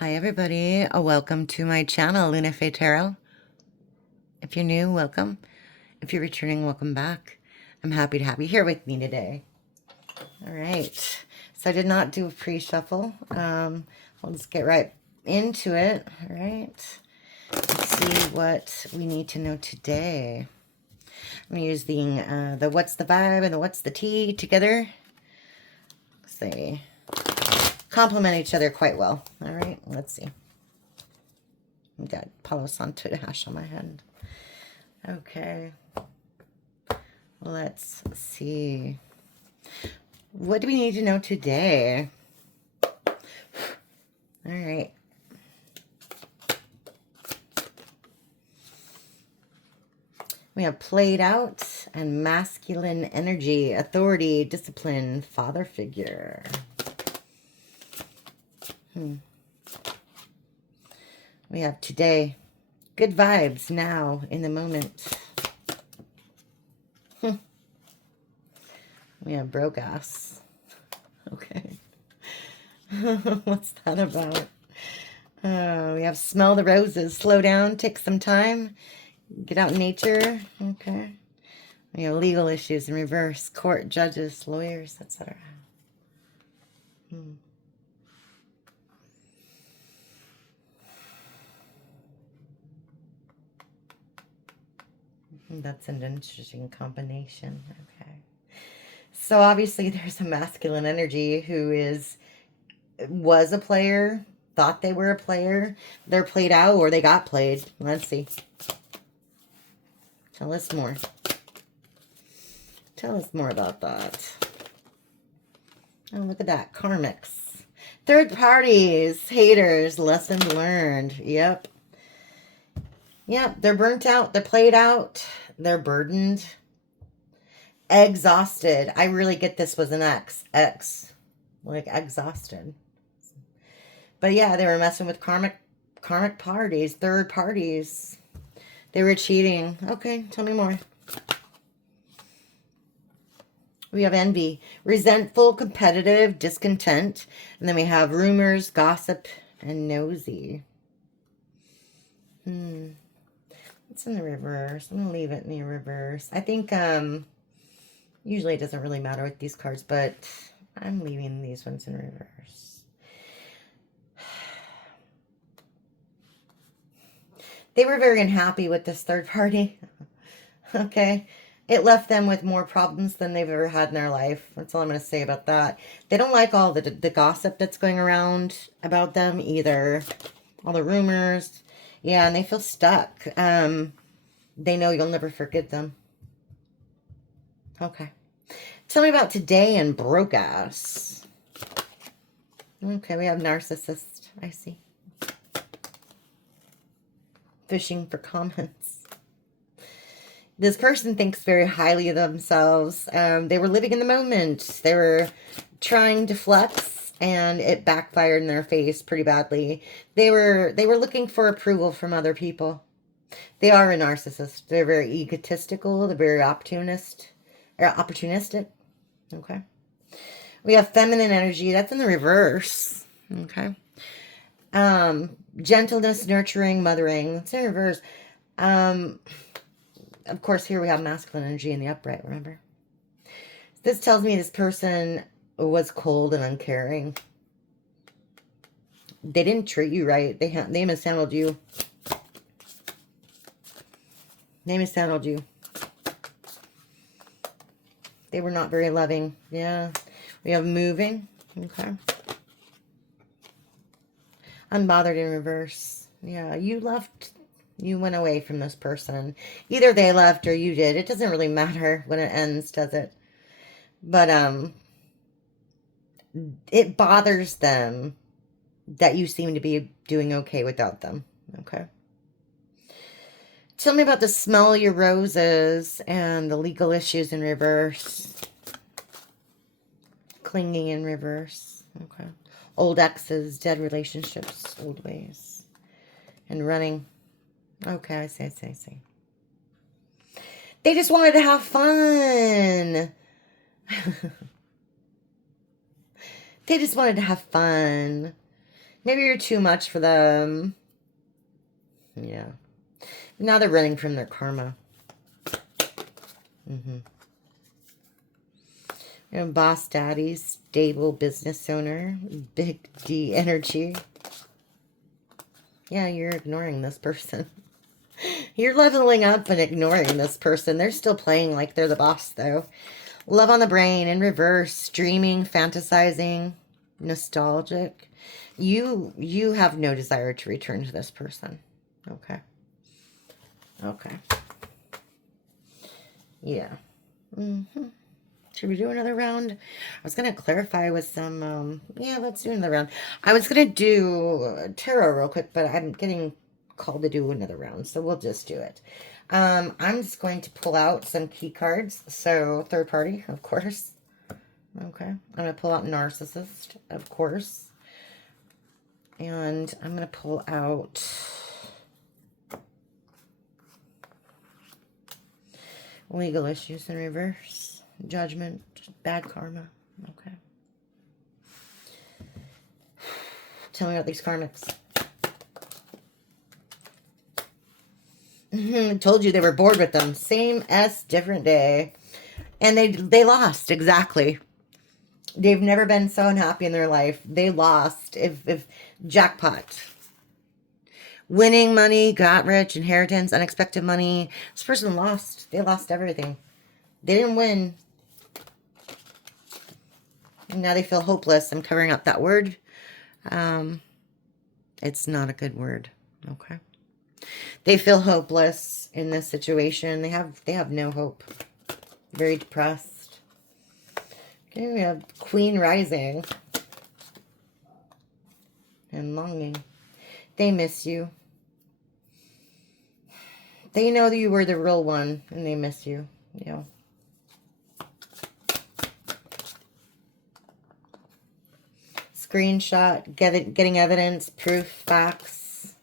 Hi everybody, welcome to my channel, LunaFae Tarot. If you're new, welcome. If you're returning, welcome back. I'm happy to have you here with me today. All right, so I did not do a pre-shuffle. We'll just get right into it. All right, let's see what we need to know today. I'm using the What's the Vibe and the What's the Tea together. They complement each other quite well. All right, let's see. I've got Palo Santo hash on my hand. Okay. Let's see. What do we need to know today? All right. We have played out and masculine energy, authority, discipline, father figure. We have today, good vibes now in the moment. We have Brogas. Okay. What's that about? We have smell the roses, slow down, take some time, get out in nature. Okay. We have legal issues in reverse, court, judges, lawyers, etc. That's an interesting combination. Okay. So obviously there's a masculine energy who was a player, thought they were a player. They're played out or they got played. Let's see. Tell us more. Tell us more about that. Oh, look at that. Karmics. Third parties. Haters. Lessons learned. Yep. Yep. They're burnt out. They're played out. They're burdened. Exhausted. I really get this was an X. Like exhausted. But yeah, they were messing with karmic parties. Third parties. They were cheating. Okay, tell me more. We have envy, resentful, competitive, discontent. And then we have rumors, gossip, and nosy. It's in the reverse. I'm going to leave it in the reverse. I think usually it doesn't really matter with these cards, but I'm leaving these ones in reverse. They were very unhappy with this third party. Okay. It left them with more problems than they've ever had in their life. That's all I'm going to say about that. They don't like all the gossip that's going around about them either. All the rumors. Yeah, and they feel stuck. They know you'll never forgive them. Okay. Tell me about today and Brogas. Okay, we have Narcissist. I see. Fishing for comments. This person thinks very highly of themselves. They were living in the moment. They were trying to flex, and it backfired in their face pretty badly. They were looking for approval from other people. They are a narcissist. They're very egotistical. They're very opportunistic. Okay. We have feminine energy. That's in the reverse. Okay. Gentleness, nurturing, mothering. It's in reverse. Of course, here we have masculine energy in the upright, remember? This tells me this person was cold and uncaring. They didn't treat you right. They mishandled you. They mishandled you. They were not very loving. Yeah. We have moving. Okay. Unbothered in reverse. Yeah, you left. You went away from this person. Either they left or you did. It doesn't really matter when it ends, does it? But it bothers them that you seem to be doing okay without them. Okay. Tell me about the smell of your roses and the legal issues in reverse. Clinging in reverse. Okay. Old exes, dead relationships, old ways. And running. Okay, I see. They just wanted to have fun. They just wanted to have fun. Maybe you're too much for them. Yeah. Now they're running from their karma. Boss daddy, stable business owner, big D energy. Yeah, you're ignoring this person. You're leveling up and ignoring this person. They're still playing like they're the boss, though. Love on the brain in reverse, dreaming, fantasizing, nostalgic. You have no desire to return to this person. Okay. Okay. Yeah. Should we do another round? I was going to clarify with some, yeah, let's do another round. I was going to do tarot real quick, but I'm getting called to do another round, so we'll just do it. I'm just going to pull out some key cards. So, third party, of course. Okay. I'm going to pull out Narcissist, of course. And I'm going to pull out legal issues in reverse, judgment, bad karma. Okay. Tell me about these karmics. Told you they were bored with them. Same S, different day. And they lost, exactly. They've never been so unhappy in their life. They lost. If jackpot. Winning money, got rich, inheritance, unexpected money. This person lost. They lost everything. They didn't win. And now they feel hopeless. I'm covering up that word. It's not a good word. Okay. They feel hopeless in this situation. They have no hope. Very depressed. Okay, we have Queen rising. And longing. They miss you. They know that you were the real one, and they miss you. Yeah. Screenshot, getting evidence, proof, facts.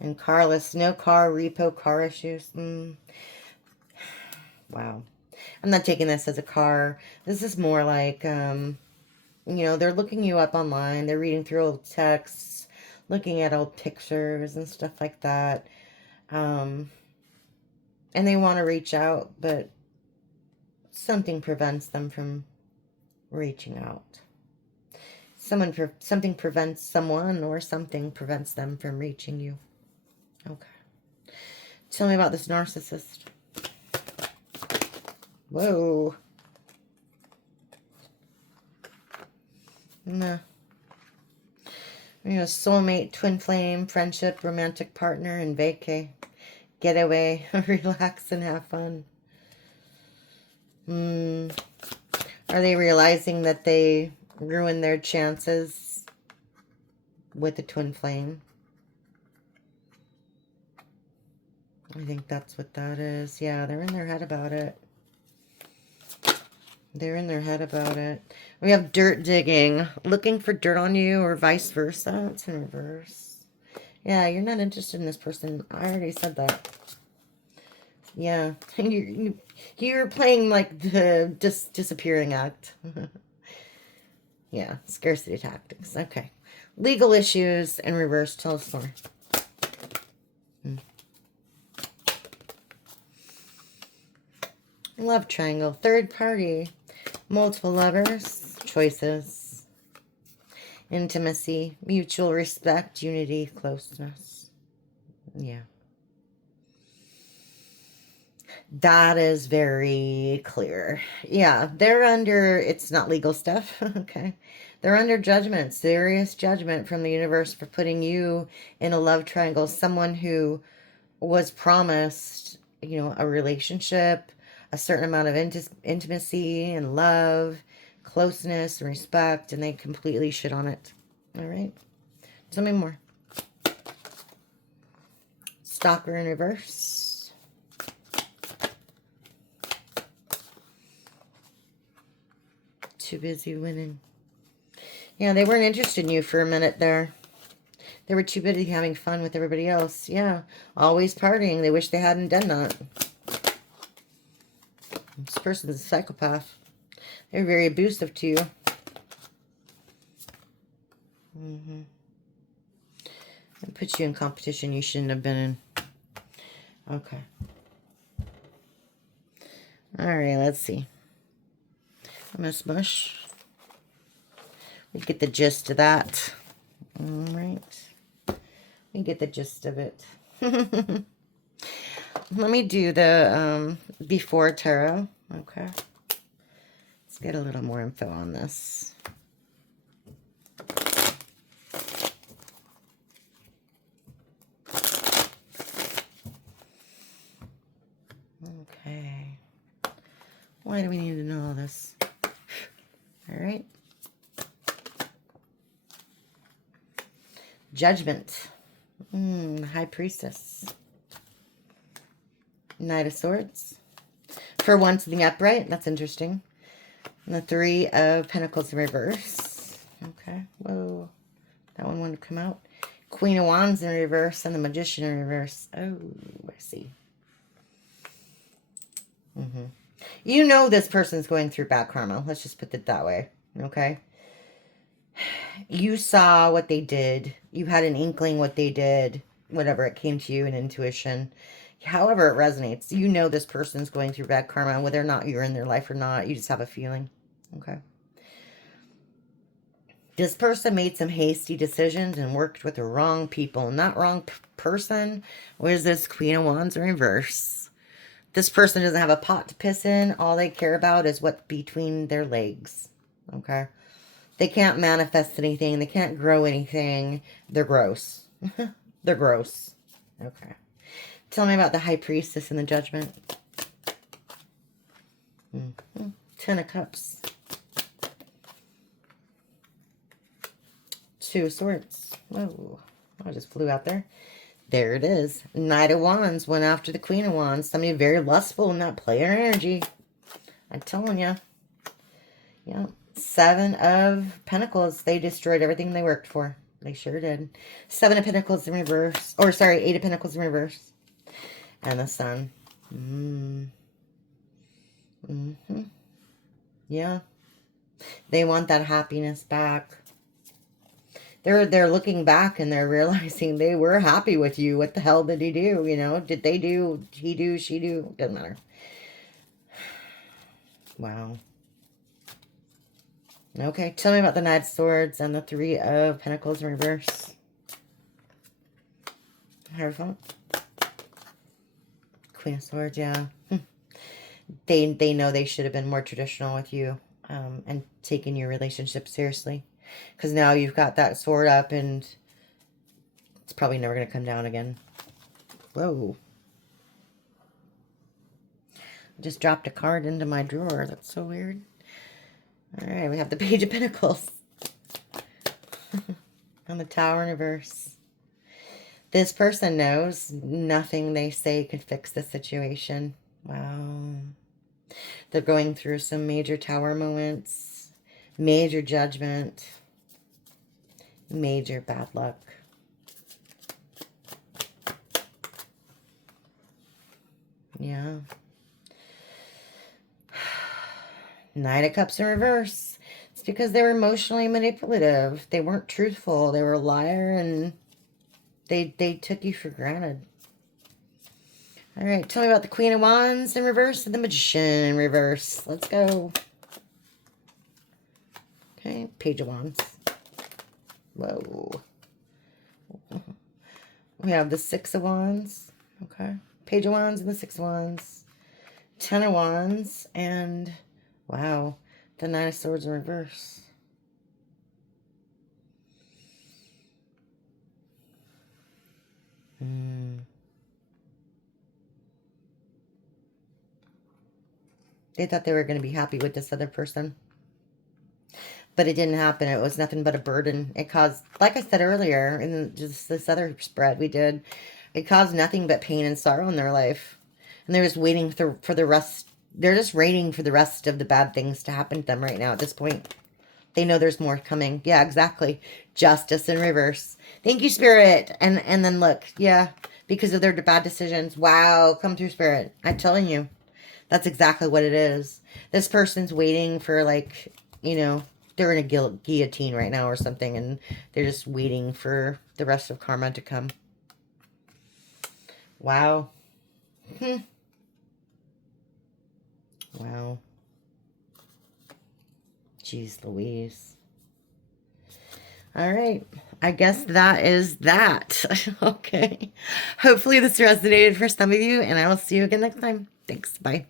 And carless, no car, repo, car issues. Wow. I'm not taking this as a car. This is more like, you know, they're looking you up online. They're reading through old texts, looking at old pictures and stuff like that. And they want to reach out, but something prevents them from reaching out. Something prevents someone or something prevents them from reaching you. Okay. Tell me about this narcissist. Whoa. No. You know, soulmate, twin flame, friendship, romantic partner, and vacay. Get away, relax, and have fun. Are they realizing that they ruined their chances with the twin flame? I think that's what that is. Yeah, they're in their head about it. They're in their head about it. We have dirt digging. Looking for dirt on you or vice versa. It's in reverse. Yeah, you're not interested in this person. I already said that. Yeah. You're playing like the disappearing act. Yeah, scarcity tactics. Okay. Legal issues in reverse. Tell us more. Love triangle. Third party. Multiple lovers. Choices. Intimacy. Mutual respect. Unity. Closeness. Yeah. That is very clear. Yeah, they're under, it's not legal stuff, okay? They're under judgment, serious judgment from the universe for putting you in a love triangle. Someone who was promised, you know, a relationship, a certain amount of intimacy and love, closeness and respect, and they completely shit on it. All right? Tell me more. Stalker in reverse. Too busy winning. Yeah, they weren't interested in you for a minute there. They were too busy having fun with everybody else. Yeah, always partying. They wish they hadn't done that. This person's a psychopath. They're very abusive to you. It puts you in competition you shouldn't have been in. Okay. All right, let's see. I'm going to smush. We get the gist of that. All right. We get the gist of it. Let me do the before tarot. Okay. Let's get a little more info on this. Okay. Why do we need to know all this? All right. Judgment. High Priestess. Knight of Swords. For once in the upright. That's interesting. And the Three of Pentacles in reverse. Okay. Whoa. That one wanted to come out. Queen of Wands in reverse and the Magician in reverse. Oh, I see. You know this person's going through bad karma. Let's just put it that way. Okay? You saw what they did. You had an inkling what they did. Whatever, it came to you in intuition. However it resonates. You know this person's going through bad karma. Whether or not you're in their life or not. You just have a feeling. Okay? This person made some hasty decisions and worked with the wrong people. And that wrong person was this Queen of Wands in reverse. This person doesn't have a pot to piss in. All they care about is what's between their legs. Okay? They can't manifest anything. They can't grow anything. They're gross. They're gross. Okay. Tell me about the High Priestess and the Judgment. Ten of Cups. Two of Swords. Whoa. I just flew out there. There it is. Knight of Wands went after the Queen of Wands. Somebody very lustful in that player energy. I'm telling you. Yeah. Seven of Pentacles. They destroyed everything they worked for. They sure did. Seven of Pentacles in reverse. Or, sorry, Eight of Pentacles in reverse. And the Sun. Yeah. They want that happiness back. They're looking back and they're realizing they were happy with you. What the hell did he do? You know, did they do, he do, she do? Doesn't matter. Wow. Okay, tell me about the Knight of Swords and the Three of Pentacles in reverse. Hierophant. Queen of Swords, yeah. They know they should have been more traditional with you and taken your relationship seriously. Because now you've got that sword up and it's probably never going to come down again. Whoa. I just dropped a card into my drawer. That's so weird. Alright, we have the Page of Pentacles. And the Tower in reverse. This person knows nothing they say can fix the situation. Wow. They're going through some major Tower moments. Major judgment. Major bad luck. Yeah. Knight of Cups in reverse. It's because they were emotionally manipulative. They weren't truthful. They were a liar and they took you for granted. All right, tell me about the Queen of Wands in reverse and the Magician in reverse. Let's go. Okay, Page of Wands. Whoa. We have the Six of Wands. Okay. Page of Wands and the Six of Wands. Ten of Wands and, wow, the Nine of Swords in reverse. They thought they were going to be happy with this other person. But it didn't happen. It was nothing but a burden. It caused, like I said earlier, in just this other spread we did, it caused nothing but pain and sorrow in their life. And they're just waiting for the rest. They're just waiting for the rest of the bad things to happen to them right now at this point. They know there's more coming. Yeah, exactly. Justice in reverse. Thank you, Spirit. And then look, yeah, because of their bad decisions. Wow, come through, Spirit. I'm telling you. That's exactly what it is. This person's waiting for, like, you know, they're in a guillotine right now or something, and they're just waiting for the rest of karma to come. Wow. Wow. Jeez Louise. All right. I guess that is that. Okay. Hopefully this resonated for some of you, and I will see you again next time. Thanks. Bye.